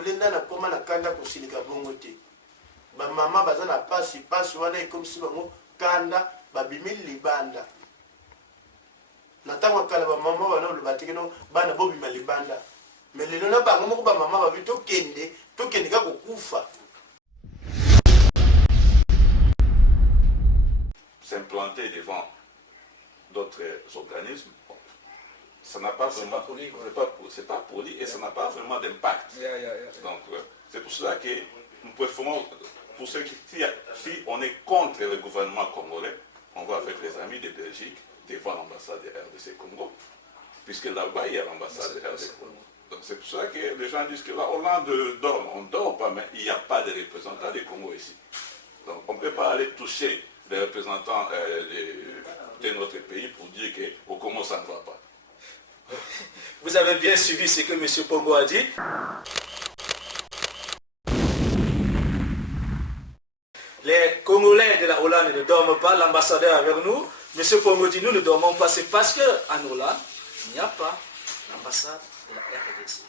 Congolais na koma na kanda kosilika bongo te. Ba mama baza na pasi wana comme si bango kanda babimi libanda. Na tango kala ba mama wana lo batikeno bana bobima libanda. Mais lelo na bango moko ba mama ba bito kende ka kokufa. S'implanter devant d'autres organismes, ça n'a pas vraiment, c'est pas poli et ça n'a pas vraiment d'impact. Donc c'est pour cela que nous préférons, pour ceux qui, si on est contre le gouvernement congolais, on va avec les amis de Belgique devant l'ambassade de RDC Congo, puisque là-bas il y a l'ambassade de RDC Congo. Donc c'est pour cela que les gens disent que là Hollande dort, on ne dort pas, mais il n'y a pas de représentants du Congo ici. Donc on ne peut pas aller toucher les représentants de notre pays pour dire qu'au Congo ça ne va pas. Vous avez bien suivi ce que M. Pongo a dit. Les Congolais de la Hollande ne dorment pas, l'ambassadeur avec nous. M. Pongo dit nous ne dormons pas, c'est parce qu'en Hollande, il n'y a pas l'ambassade de la RDC.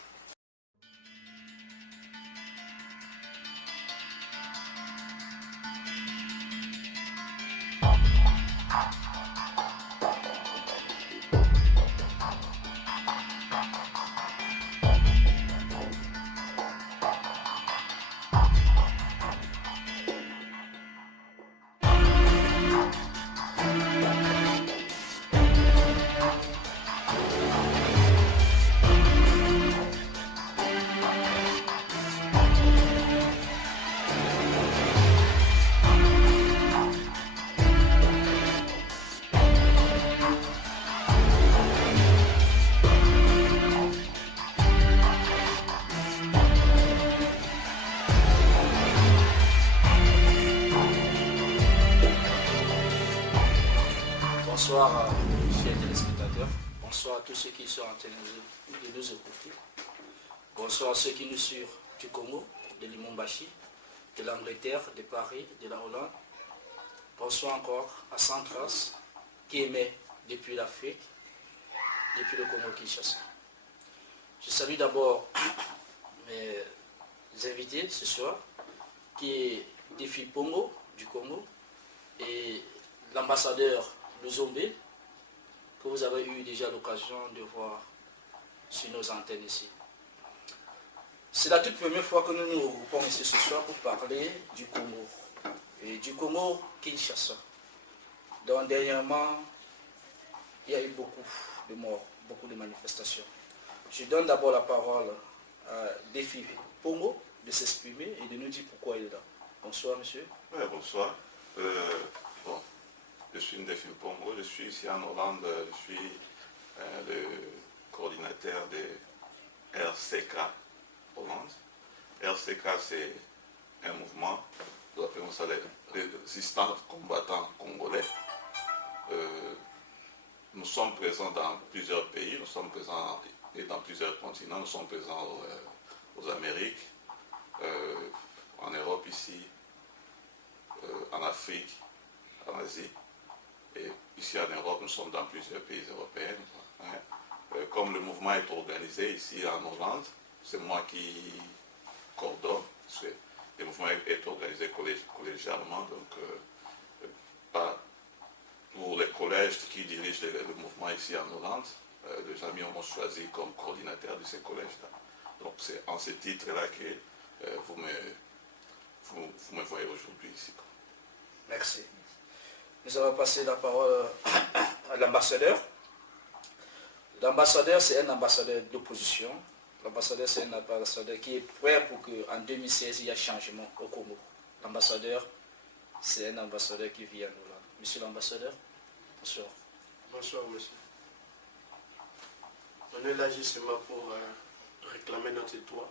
Bonsoir, chers téléspectateurs. Bonsoir à tous ceux qui sont en train de nous écouter. Bonsoir à ceux qui nous suivent du Congo, de Lumumbashi, de l'Angleterre, de Paris, de la Hollande. Bonsoir encore à Santras, qui émet depuis l'Afrique, depuis le Congo-Kinshasa. Je salue d'abord mes invités ce soir, qui est Défi Pongo du Congo et l'ambassadeur Luzombe, que vous avez eu déjà l'occasion de voir sur nos antennes ici. C'est la toute première fois que nous nous regroupons ici ce soir pour parler du Congo et du Congo-Kinshasa. Donc dernièrement, il y a eu beaucoup de morts, beaucoup de manifestations. Je donne d'abord la parole à Défi Pongo de s'exprimer et de nous dire pourquoi il est là. Bonsoir monsieur. Oui, bonsoir. Bon. Je suis Défi Pongo, je suis ici en Hollande, je suis le coordinateur de RCK Hollande. RCK, c'est un mouvement, nous appelons ça les résistants combattants congolais. Nous sommes présents dans plusieurs pays, nous sommes présents dans plusieurs continents, nous sommes présents aux Amériques, en Europe ici, en Afrique, en Asie. Et ici en Europe, nous sommes dans plusieurs pays européens. Comme le mouvement est organisé ici en Hollande, c'est moi qui coordonne. Le mouvement est organisé collégialement, donc pour les collèges qui dirigent le mouvement ici en Hollande, les amis m'ont choisi comme coordinateur de ces collèges-là. Donc c'est en ce titre-là que vous me voyez aujourd'hui ici. Merci. Nous allons passer la parole à l'ambassadeur. L'ambassadeur, c'est un ambassadeur d'opposition. L'ambassadeur, c'est un ambassadeur qui est prêt pour qu'en 2016, il y ait changement au Congo. L'ambassadeur, c'est un ambassadeur qui vit en Hollande. Monsieur l'ambassadeur, bonsoir. Bonsoir, monsieur. On est là justement pour réclamer notre droit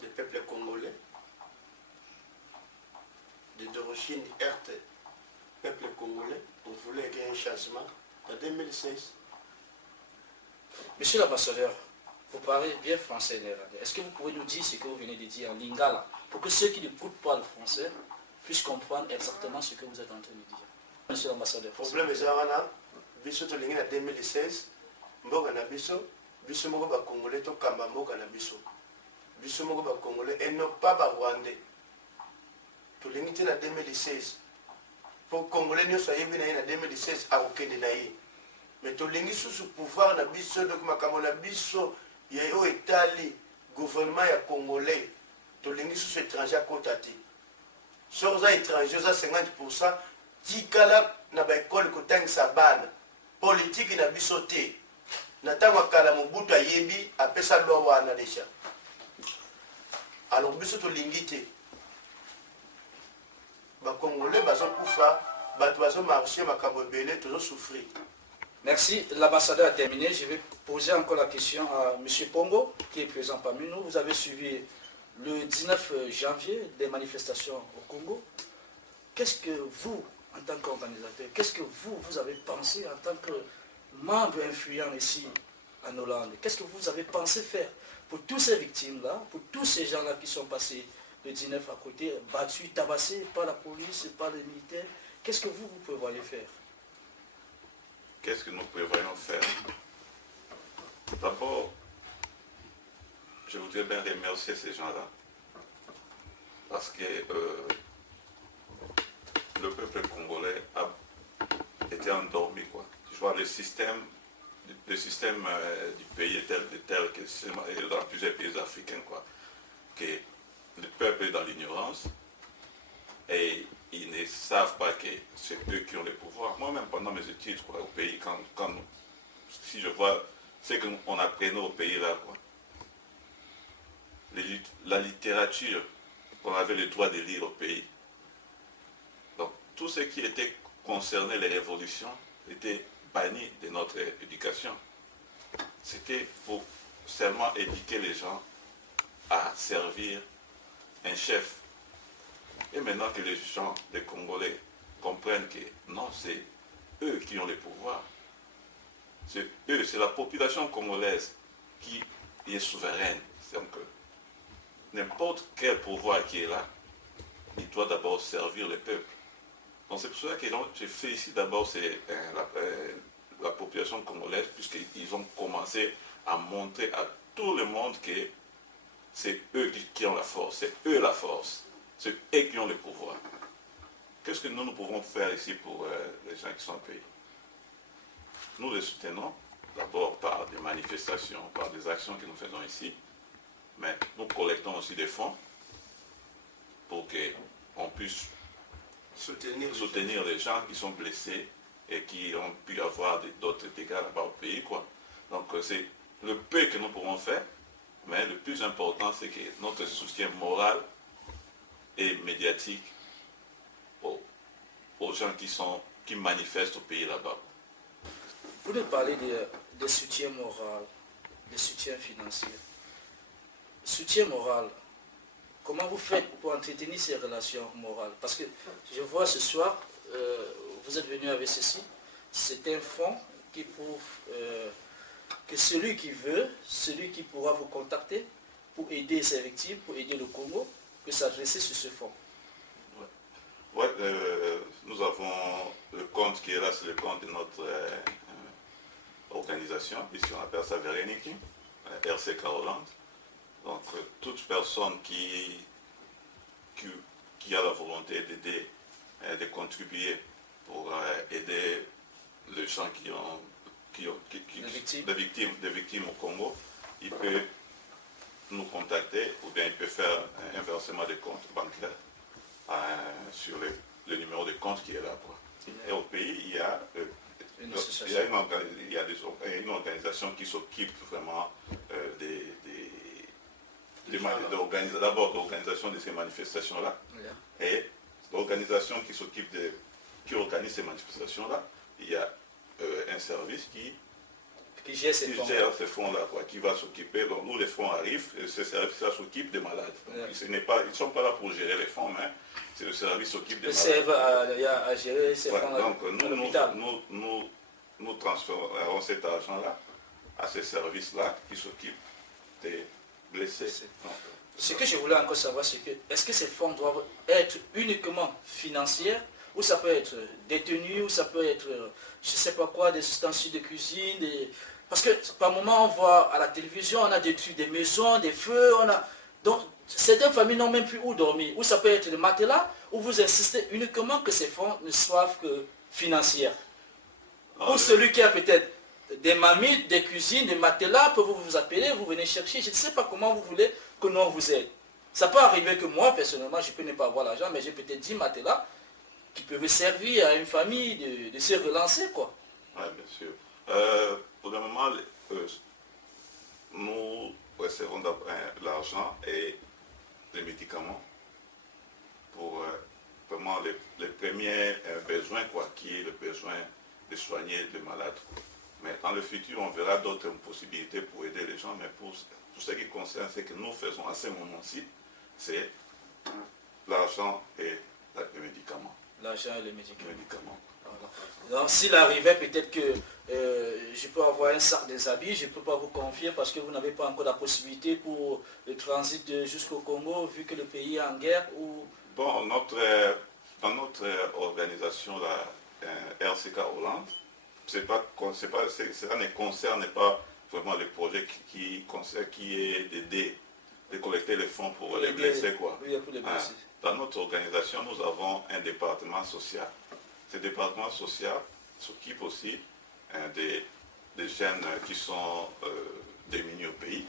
des peuples congolais, d'origine RT. Peuple congolais, on voulait qu'il y ait un changement en 2016. Monsieur l'ambassadeur, vous parlez bien français et néerlandais. Est-ce que vous pouvez nous dire ce que vous venez de dire en lingala, pour que ceux qui n'écoutent pas le français puissent comprendre exactement ce que vous êtes en train de dire? Monsieur l'ambassadeur. Le problème est que biso to lingi en 2016, mboka na biso moko ba congolais to kamba mboka na biso. biso moko bacongolais et non pas barwandais tolingi te na 2016 po congolais nyonso ayebi na ye na 2016 akokende na ye mais tolingi susu pouvoir na biso donc makambo na biso ya oyo etali gouvernement ya congolais tolingi susu étranger akota te soki oza étranger oza 50% tikala na baekole kotangisa bana politiki na biso te na ntango akala mobutu ayebi apesa lwa wana deja alors biso tolingi te bacongolais bazokufa bato bazomarche makambo ebele tozosouffrir. Merci. L'ambassadeur a terminé. Je vais poser encore la question à M. Pongo, qui est présent parmi nous. Vous avez suivi le 19 janvier des manifestations au Congo. Qu'est-ce que vous, en tant qu'organisateur, qu'est-ce que vous avez pensé en tant que membre influent ici en Hollande? Qu'est-ce que vous avez pensé faire pour toutes ces victimes-là, pour tous ces gens-là qui sont passés le 19 à côté, battus, tabassés par la police, par les militaires? Qu'est-ce que vous prévoyez faire? Qu'est-ce que nous prévoyons faire? D'abord, je voudrais bien remercier ces gens-là parce que le peuple congolais a été endormi, quoi. Je vois le système du pays est tel que c'est dans plusieurs pays africains, quoi, que le peuple est dans l'ignorance et ils ne savent pas que c'est eux qui ont le pouvoir. Moi-même, pendant mes études, quoi, au pays, si je vois ce qu'on apprenait au pays là, quoi, la littérature qu'on avait le droit de lire au pays. Donc, tout ce qui était concerné les révolutions était banni de notre éducation. C'était pour seulement éduquer les gens à servir un chef. Et maintenant que les gens, les Congolais, comprennent que non, c'est eux qui ont le pouvoir. C'est eux, c'est la population congolaise qui est souveraine. Donc, n'importe quel pouvoir qui est là, il doit d'abord servir le peuple. Donc c'est pour cela que je félicite d'abord la population congolaise, puisqu'ils ont commencé à montrer à tout le monde que c'est eux qui ont la force, c'est eux la force, c'est eux qui ont le pouvoir. Qu'est-ce que nous pouvons faire ici pour les gens qui sont au pays? Nous les soutenons d'abord par des manifestations, par des actions que nous faisons ici, mais nous collectons aussi des fonds pour qu'on puisse soutenir les gens qui sont blessés et qui ont pu avoir d'autres dégâts là-bas au pays, quoi. Donc c'est le peu que nous pouvons faire, mais le plus important c'est que notre soutien moral et médiatique aux gens qui manifestent au pays là-bas. Vous nous parlez de soutien moral, de soutien financier. Soutien moral, comment vous faites pour entretenir ces relations morales? Parce que je vois ce soir, vous êtes venu avec ceci, c'est un fonds qui prouve que celui qui veut, celui qui pourra vous contacter pour aider ces victimes, pour aider le Congo, peut s'adresser sur ce fonds. Ouais, nous avons le compte qui est là, c'est le compte de notre organisation, ici on appelle ça Vérénique, RCK Hollande. Donc toute personne qui a la volonté d'aider, de contribuer pour aider les gens des victimes au Congo, il peut nous contacter ou bien il peut faire un versement de compte bancaire sur le numéro de compte qui est là, quoi. Et au pays, il y a une organisation qui s'occupe vraiment d'abord de l'organisation de ces manifestations-là. Et l'organisation qui organise ces manifestations-là, il y a un service qui gère ces fonds-là, qui va s'occuper. Donc nous, les fonds arrivent, et ce service-là s'occupe des malades. Donc, ils ne sont pas là pour gérer les fonds, mais c'est le service qui s'occupe des malades. À gérer ces fonds-là. Donc nous transférons cet argent-là à ces services-là qui s'occupent des blessés. Ce que je voulais encore savoir, c'est que est-ce que ces fonds doivent être uniquement financiers, ou ça peut être détenu, ou ça peut être, je ne sais pas quoi, des ustensiles de cuisine, parce que par moment on voit à la télévision, on a détruit des maisons, des feux, Donc, certaines familles n'ont même plus où dormir. Ou ça peut être le matelas, ou vous insistez uniquement que ces fonds ne soient que financiers. Ou celui qui a peut-être des mamies, des cuisines, des matelas, peut vous appeler, vous venez chercher. Je ne sais pas comment vous voulez que nous on vous aide. Ça peut arriver que moi, personnellement, je peux ne pas avoir l'argent, mais j'ai peut-être 10 matelas qui peuvent servir à une famille de se relancer, quoi. Oui, bien sûr. Pour le moment, nous recevons l'argent et les médicaments pour vraiment les premiers besoins, quoi, qui est le besoin de soigner les malades. Mais dans le futur, on verra d'autres possibilités pour aider les gens. Mais pour ce qui concerne ce que nous faisons à ce moment-ci, c'est l'argent et les médicaments. L'argent et les médicaments. Voilà. Donc s'il arrivait peut-être que je peux avoir un sac des habits, je ne peux pas vous confier parce que vous n'avez pas encore la possibilité pour le transit jusqu'au Congo, vu que le pays est en guerre ou... Bon, dans notre organisation, la RCK Hollande, cela ne concerne pas vraiment le projet qui est d'aider, de collecter les fonds pour les blessés, quoi. Oui, pour les blessés. Dans notre organisation, nous avons un département social. Ce département social s'occupe aussi des jeunes qui sont démunis au pays.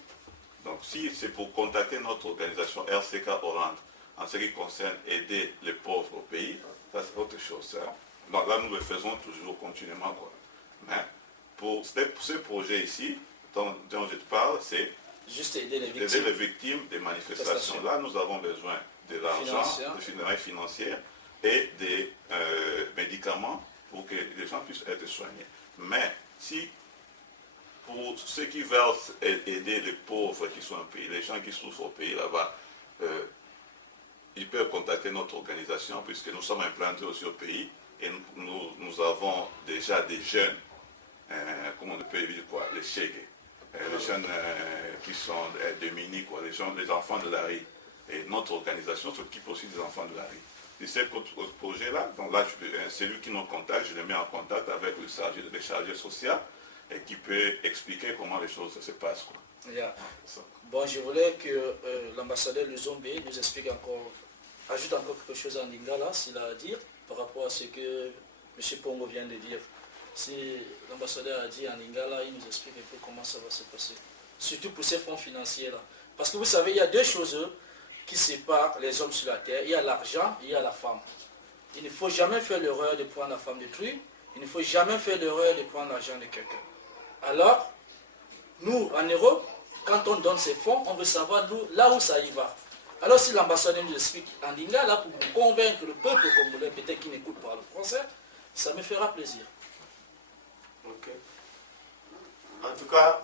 Donc si c'est pour contacter notre organisation RCK Hollande en ce qui concerne aider les pauvres au pays, ça c'est autre chose. Hein. Donc là nous le faisons toujours continuellement, quoi. Mais pour ce projet ici, dont je te parle, c'est juste aider les victimes des manifestations. Là nous avons besoin de l'argent, de financiers et des médicaments pour que les gens puissent être soignés. Mais si pour ceux qui veulent aider les pauvres qui sont au pays, les gens qui souffrent au pays là-bas, ils peuvent contacter notre organisation puisque nous sommes implantés aussi au pays et nous avons déjà des jeunes, comment on peut dire quoi, les chèques, les jeunes qui sont démunis, quoi, les enfants de la rue. Et notre organisation s'occupe aussi des enfants de la rue. Et ce projet-là, donc là, celui qui nous contacte, je le mets en contact avec le chargé social et qui peut expliquer comment les choses se passent, quoi. Yeah. Bon, je voulais que l'ambassadeur Luzombe nous explique encore, ajoute encore quelque chose en lingala, s'il a à dire, par rapport à ce que M. Pongo vient de dire. Si l'ambassadeur a dit en lingala, il nous explique un peu comment ça va se passer. Surtout pour ces fonds financiers-là. Parce que vous savez, il y a deux choses qui séparent les hommes sur la terre. Il y a l'argent, il y a la femme. Il ne faut jamais faire l'erreur de prendre la femme d'autrui. Il ne faut jamais faire l'erreur de prendre l'argent de quelqu'un. Alors, nous, en Europe, quand on donne ces fonds, on veut savoir là où ça y va. Alors si l'ambassadeur nous explique en lingala pour vous convaincre le peuple congolais, peut-être qu'il n'écoute pas le français, ça me fera plaisir. Ok. En tout cas,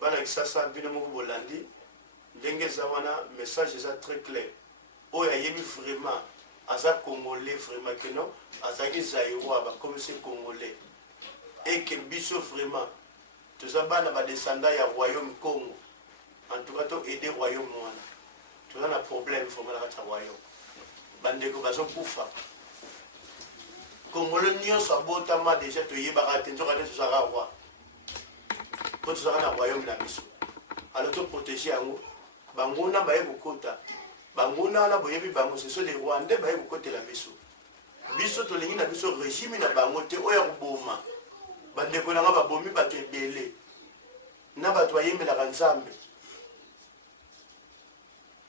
Banakisasa Binomo Bolandi, Denge Zawana, message est très clair. Oya Yemi vraiment, Aza Congolais vraiment que non, Azaki Zaïroa, comme c'est Congolais. Et que Bisso vraiment, tout ça, Bana descendant du royaume Congo. En tout cas, aider le royaume Moana. Tout ça, un problème, il faut que le royaume. Bandeko Bazo Koufa. Congolais n'y soit botama déjà, tu y es baraté, tu regardes ce roi. Quand tu seras dans le royaume de la Bisso. Alors tu protéger en haut. Bangona baye bukota bangona na boyebi bango ce sont des Rwandais baye bukote la biso biso to lingi na biso régime na bango te oya kuboma bande ko na ba bomi bato ebele na bato bayembe la kanzambe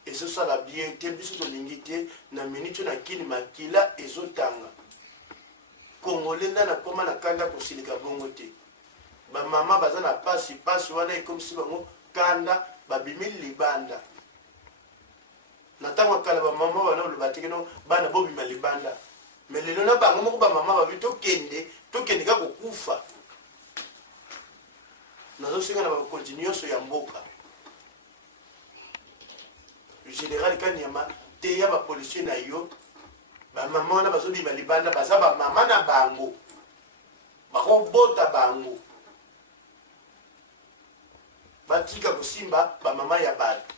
et ce ça la bien te biso to lingi te na minute na kini makila ezotanga Congolais na koma na kanda ko silika bongo te ba mama bazana pasi wana comme si bango kanda babimili libanda natangwa kala ba mama wana olubatiki no bana bobima libanda mais lelo na bango moko ba mama babi tokende ka kokufa nazosenga na bakonzi nyonso ya mboka général Kanyama te ya bapolisier na yo bamama wana bazobima libanda baza bamama na bango bakobota bango batika kosimba bamama ya bato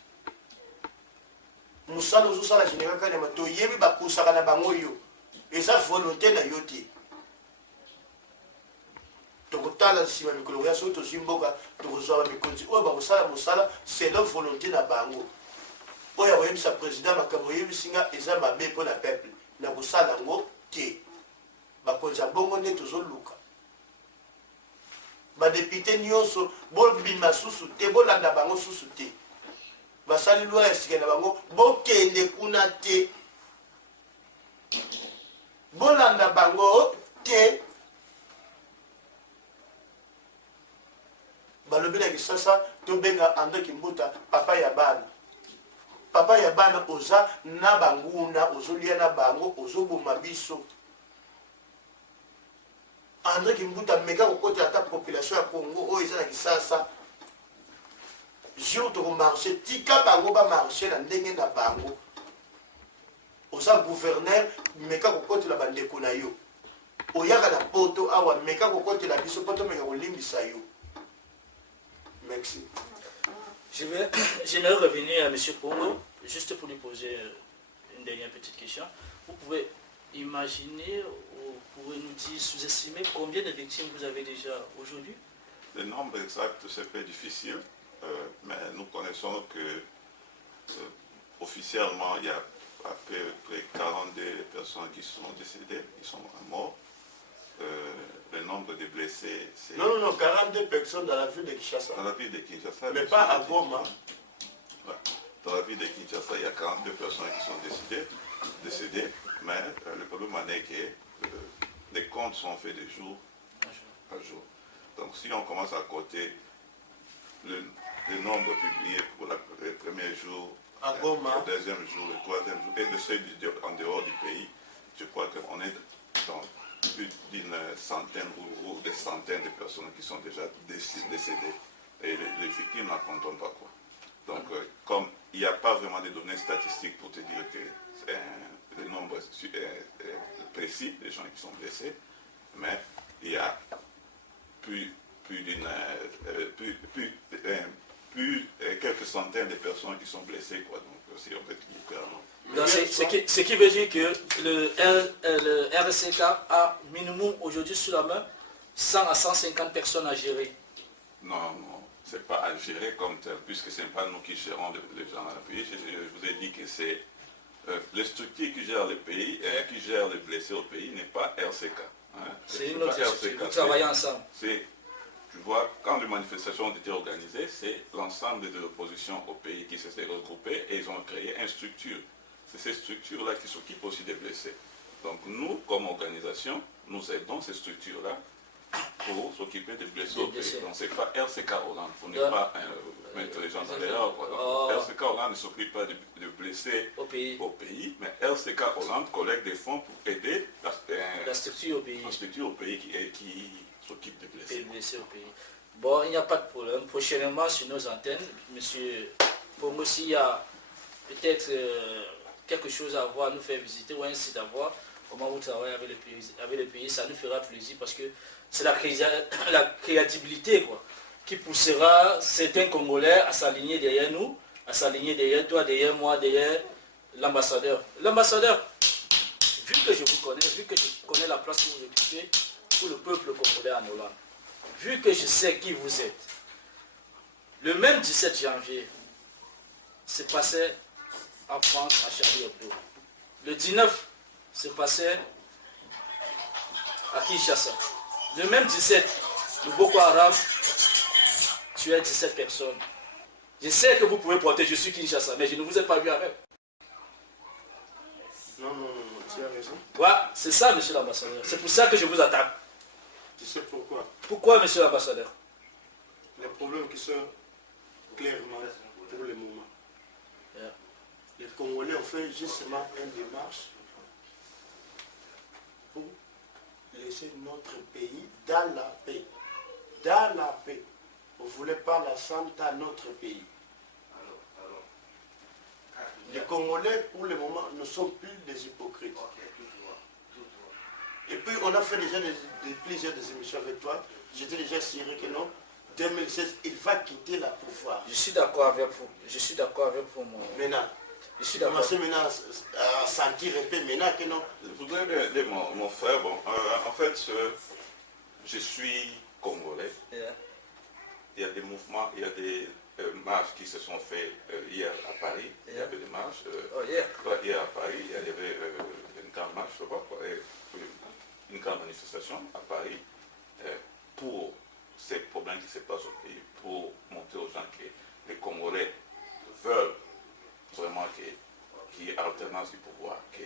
musala ozosala général Kanyama toyebi bakusaka na bango yo eza volonté na yo te tokotala nsima mikolo ya so tozwi mboka tokozwa bamikonzi oyo bakosala mosala c'est leur volonté na bango oyo akoyebisa président makambo oyebisi nga eza mabe mpo na peuple na kosala yango te bakonzi ya bongo nde tozoluka badepute nyonso bobima susu te bolanda bango susu te basali lwa ya sika na bango bokende kuna te bolanda bango te balobi na kisasa tobenga André Kimbuta papa ya bana oza na banguna ozolia na bango ozoboma biso André Kimbuta meka kokota ata population ya Congo oyo eza na kisasa jour tokomarche tika bango bamarche na ndenge na bango oza gouverneur meka kokotela bandeko na yo oyaka na poto awa meka kokotela biso poto meka kolimbisa yo. Merci. J'aimerais revenir à M. Congo, juste pour lui poser une dernière petite question. Vous pouvez imaginer, ou vous pouvez nous dire, sous-estimer combien de victimes vous avez déjà aujourd'hui? Le nombre exact, c'est très difficile, mais nous connaissons que officiellement, il y a à peu près 42 personnes qui sont décédées, qui sont mortes. Le nombre de blessés, c'est... Non, 42 personnes dans la ville de Kinshasa. Dans la ville de Kinshasa. Mais pas à Goma. Ouais. Dans la ville de Kinshasa, il y a 42 personnes qui sont décédées, mais le problème est que les comptes sont faits de jour à jour. Donc si on commence à compter le nombre publié pour le premier jour, à Goma, le deuxième jour, le troisième jour, et de ceux en dehors du pays, je crois qu'on est dans plus d'une centaine ou des centaines de personnes qui sont déjà décédées. Et les victimes n'en comptent pas quoi. Donc, comme il n'y a pas vraiment de données statistiques pour te dire que le nombre précis des gens qui sont blessés, mais il y a plus quelques centaines de personnes qui sont blessées quoi. Donc, si on peut dire clairement. Donc, ce qui veut dire que le RCK a minimum aujourd'hui sur la main 100 à 150 personnes à gérer. Non, ce n'est pas à gérer comme tel, puisque ce n'est pas nous qui gérons les gens dans le pays. Je vous ai dit que c'est les structures qui gèrent le pays, qui gèrent les blessés au pays, n'est pas RCK. Hein. C'est une autre structure, vous travaillez ensemble. Tu vois, quand les manifestations ont été organisées, c'est l'ensemble de l'opposition au pays qui s'est regroupé et ils ont créé une structure. C'est ces structures-là qui s'occupent aussi des blessés. Donc nous, comme organisation, nous aidons ces structures-là pour s'occuper des blessés au pays. Donc c'est pas RCK Hollande, on n'est pas mettre les gens dans l'erreur. RCK Hollande ne s'occupe pas de blessés au pays, mais RCK Hollande collecte des fonds pour aider la structure au pays, qui s'occupe des blessés. Au pays. Bon, il n'y a pas de problème. Prochainement sur nos antennes, monsieur, pour moi s'il y a peut-être quelque chose à voir, nous faire visiter ou un site à voir, comment vous travaillez avec le pays, ça nous fera plaisir parce que c'est la créativité quoi, qui poussera certains Congolais à s'aligner derrière nous, à s'aligner derrière toi, derrière moi, derrière l'ambassadeur. L'ambassadeur, vu que je vous connais, vu que je connais la place que vous occupez pour le peuple congolais en Hollande, vu que je sais qui vous êtes, le même 17 janvier, c'est passé en France, à Charlie Hebdo. Le 19, c'est passé à Kinshasa. Le même 17, le Boko Haram tuait 17 personnes. Je sais que vous pouvez porter, je suis Kinshasa, mais je ne vous ai pas vu avec. Non, tu as raison. Ouais, c'est ça, monsieur l'ambassadeur. C'est pour ça que je vous attaque. Tu sais pourquoi? Pourquoi, monsieur l'ambassadeur? Les problèmes qui sont clairement pour le moment. Yeah. Les Congolais ont fait justement une démarche pour laisser notre pays dans la paix. Dans la paix. On ne voulait pas la santé à notre pays. Les Congolais, pour le moment, ne sont plus des hypocrites. Et puis, on a fait déjà plusieurs des émissions avec toi. J'étais déjà assuré que non, 2016, il va quitter le pouvoir. Je suis d'accord avec vous. Je suis d'accord avec vous, moi. Maintenant, je suis d'accord. Commencez maintenant à sentir un peu maintenant que non. Je voudrais dire mon frère, bon, en fait, je suis congolais. Yeah. Il y a des mouvements, il y a des marches qui se sont faites hier à Paris. Il y avait des marches. Hier. Ouais, hier à Paris, il y avait une grande marche, je vois, une grande manifestation à Paris pour ces problèmes qui se passent au pays, pour montrer aux gens que les Congolais veulent vraiment qu'il y ait alternance du pouvoir, que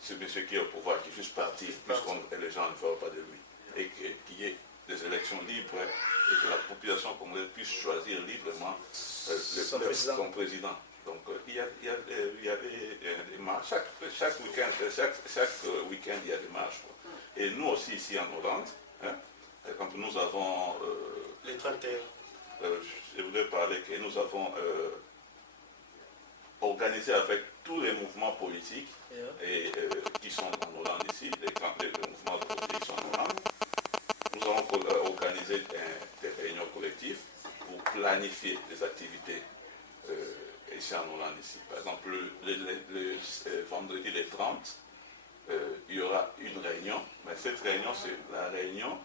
ce monsieur qui est au pouvoir, qui est juste parti, puisque les gens ne veulent pas de lui, et qu'il y ait des élections libres et que la population congolaise puisse choisir librement son président. Donc il y a des marches, chaque week-end, il y a des marches. Et nous aussi ici en Hollande, quand nous avons... les 31. Je voudrais parler que nous avons organisé avec tous les mouvements politiques et, qui sont en Hollande ici, les mouvements politiques qui sont en Hollande. Nous avons organisé des réunions collectives pour planifier les activités ici en Hollande ici. Par exemple, le vendredi les 30, il y aura une réunion, mais cette réunion, c'est la réunion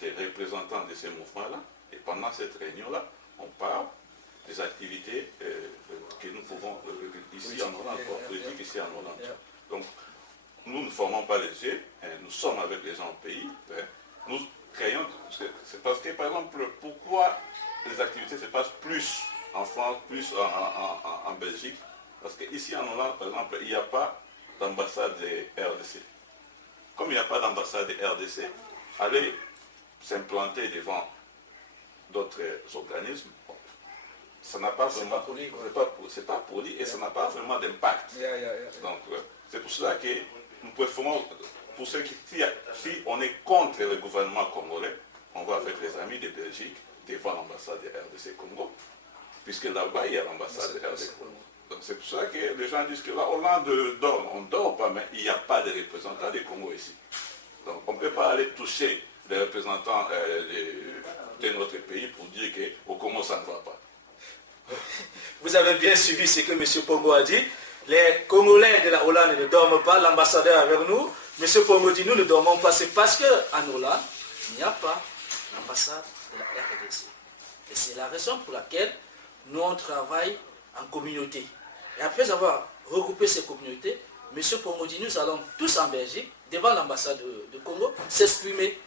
des représentants de ces mouvements-là. Et pendant cette réunion-là, on parle des activités que nous pouvons ici en Hollande, politiques ici en Hollande. Donc, nous ne formons pas les yeux, nous sommes avec les gens au pays. Nous créons, c'est parce que, par exemple, pourquoi les activités se passent plus en France, plus en Belgique? Parce qu'ici en Hollande, par exemple, il n'y a pas d'ambassade de RDC. Comme il n'y a pas d'ambassade de RDC, aller s'implanter devant d'autres organismes, ça n'a pas vraiment... C'est pas poli et ça n'a pas vraiment d'impact. Donc, c'est pour cela que nous préférons, pour ceux qui, si on est contre le gouvernement congolais, on va avec les amis de Belgique devant l'ambassade de RDC Congo, puisque là-bas, il y a l'ambassade de RDC Congo. Donc c'est pour ça que les gens disent que la Hollande dort. On ne dort pas, mais il n'y a pas de représentants du Congo ici. Donc on ne peut pas aller toucher les représentants de notre pays pour dire qu'au Congo, ça ne va pas. Vous avez bien suivi ce que M. Pongo a dit. Les Congolais de la Hollande ne dorment pas, l'ambassadeur est avec nous. M. Pongo dit nous ne dormons pas, c'est parce qu'en Hollande, il n'y a pas l'ambassade de la RDC. Et c'est la raison pour laquelle nous on travaille en communauté. Et après avoir regroupé ces communautés, M. Pongo dit nous allons tous en Belgique, devant l'ambassade de Congo, s'exprimer.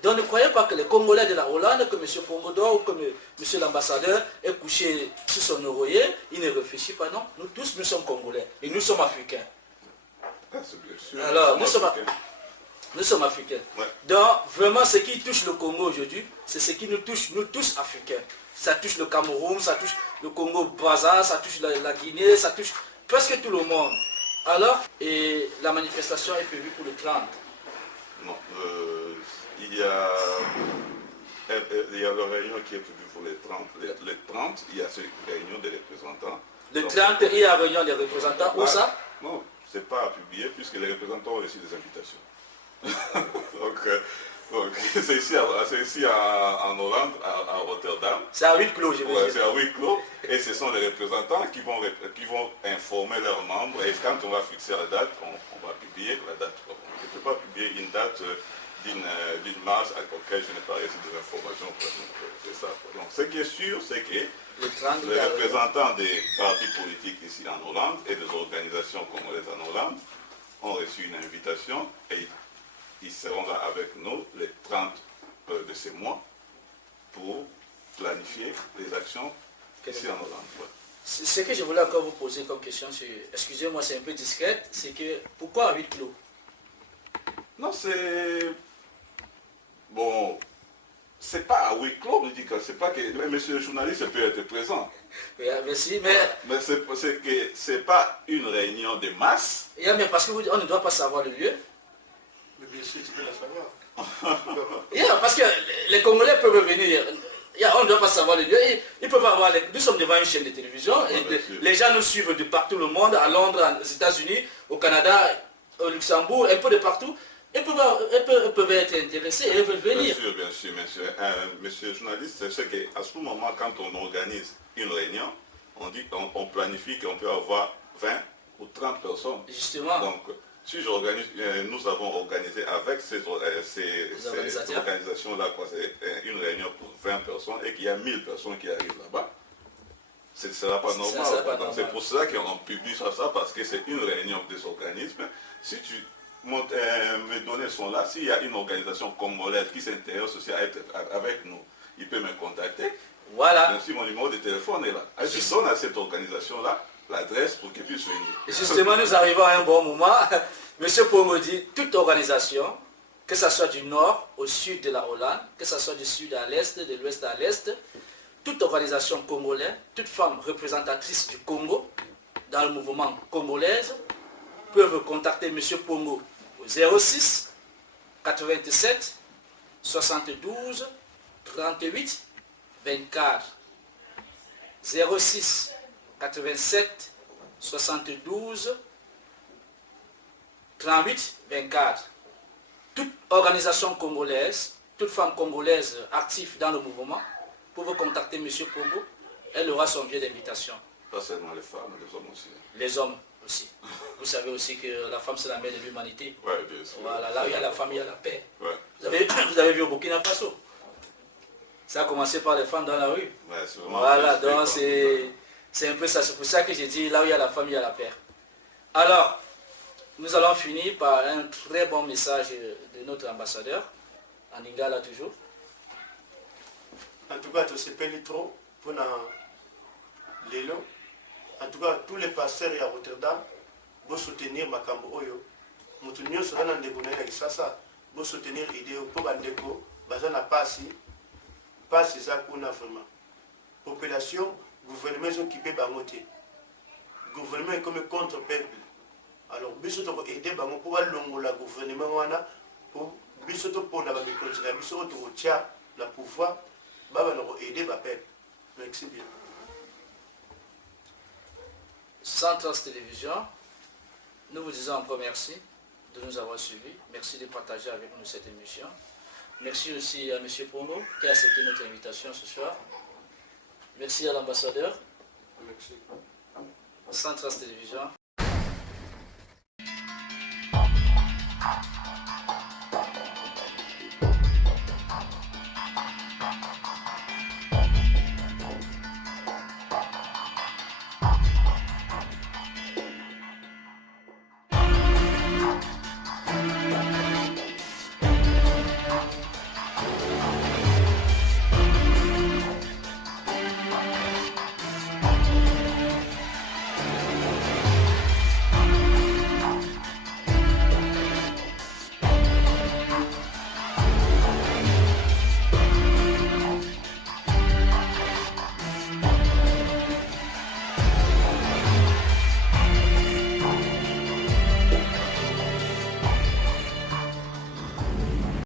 Donc ne croyez pas que les Congolais de la Hollande, que M. Pongo dort ou que M. l'ambassadeur est couché sur son oreiller, il ne réfléchit pas, non. Nous tous, nous sommes Congolais et nous sommes Africains. Alors, nous sommes Africains. Ouais. Donc, vraiment, ce qui touche le Congo aujourd'hui, c'est ce qui nous touche, nous tous Africains. Ça touche le Cameroun, ça touche le Congo-Brazza, ça touche la Guinée, ça touche presque tout le monde. Alors, et la manifestation est prévue pour le 30. Non, il y a la réunion qui est prévue pour les 30. Les 30, il y a cette réunion des représentants. Le 30, il y a réunion des représentants. Où ça? Non, ce n'est pas à publier puisque les représentants ont reçu des invitations. donc c'est ici en Hollande, à Rotterdam. C'est à huis clos, je veux dire. C'est à huis clos. Et ce sont les représentants qui vont informer leurs membres. Et quand on va fixer la date, on va publier la date. On ne peut pas publier une date d'une marche à laquelle je n'ai pas reçu des informations. C'est ça. Donc ce qui est sûr, c'est que les représentants des partis politiques ici en Hollande et des organisations congolaises en Hollande ont reçu une invitation et ils seront là avec nous les 30 de ce mois pour planifier les actions ici en Hollande. Ouais. Ce que je voulais encore vous poser comme question, excusez-moi, c'est un peu discret, c'est que pourquoi à huis clos? Non, c'est... Bon, c'est pas à huis clos, je dis que c'est pas que... Mais monsieur le journaliste peut être présent. Oui, merci, mais... Mais c'est que c'est pas une réunion de masse. Mais parce que vous dites, on ne doit pas savoir le lieu. Mais bien sûr, tu peux la savoir. Parce que les Congolais peuvent venir. On ne doit pas savoir le lieu. Ils peuvent avoir... Nous sommes devant une chaîne de télévision. Et les gens nous suivent de partout le monde, à Londres, aux États-Unis, au Canada, au Luxembourg, un peu de partout. Ils peuvent être intéressés et ils veulent venir. Bien sûr, monsieur le journaliste, c'est qu'à ce moment, quand on organise une réunion, on planifie qu'on peut avoir 20 ou 30 personnes. Justement. Donc, si nous avons organisé avec ces organisations-là une réunion pour 20 personnes et qu'il y a 1000 personnes qui arrivent là-bas, ce ne sera pas normal. sera pas Donc, normal. c'est pour ça qu'on publie ça parce que c'est une réunion des organismes. Si tu mes données sont là, s'il y a une organisation congolaise qui s'intéresse aussi à être avec nous, il peut me contacter. Voilà. Même si mon numéro de téléphone est là. Je donne à cette organisation-là l'adresse pour qu'ils puissent venir. Justement, nous arrivons à un bon moment. Monsieur Pongo dit, toute organisation, que ce soit du nord au sud de la Hollande, que ce soit du sud à l'est, de l'ouest à l'est, toute organisation congolaise, toute femme représentatrice du Congo dans le mouvement congolaise peuvent contacter M. Pongo au 06 87 72 38 24. 06 87 72 38 24. Toute organisation congolaise, toute femme congolaise active dans le mouvement, peut contacter M. Pongo. Elle aura son billet d'invitation. Pas seulement les femmes, les hommes aussi. Les hommes aussi. Vous savez aussi que la femme, c'est la mère de l'humanité. Oui, bien sûr. Voilà, là où il y a la femme, il y a la paix. Ouais. Vous avez vu au Burkina Faso. Ça a commencé par les femmes dans la rue. Ouais, c'est vraiment Voilà, donc c'est un peu ça. C'est pour ça que j'ai dit, là où il y a la femme, il y a la paix. Alors, nous allons finir par un très bon message de notre ambassadeur, en Lingala toujours. En tout cas, tu sais trop pour l'élo. En tout cas, tous les pasteurs à Rotterdam vont soutenir Makambo Oyo. Moutounio sera dans des bonheurs et ça, vont soutenir l'idée pour Bandeko, Bazana Passi, Passi Zakuna vraiment. Population, gouvernement sont occupés par moitié. Gouvernement est comme contre peuple. Alors, biso to aider bango pour longola gouvernement wana pour biso to pona ba microchira biso to tia la pouvoir baba no aider ba peuple. Merci bien. Centrale Télévision, nous vous disons encore merci de nous avoir suivis. Merci de partager avec nous cette émission. Merci aussi à M. Pongo qui a accepté notre invitation ce soir. Merci à l'ambassadeur. Merci. Centrale Télévision.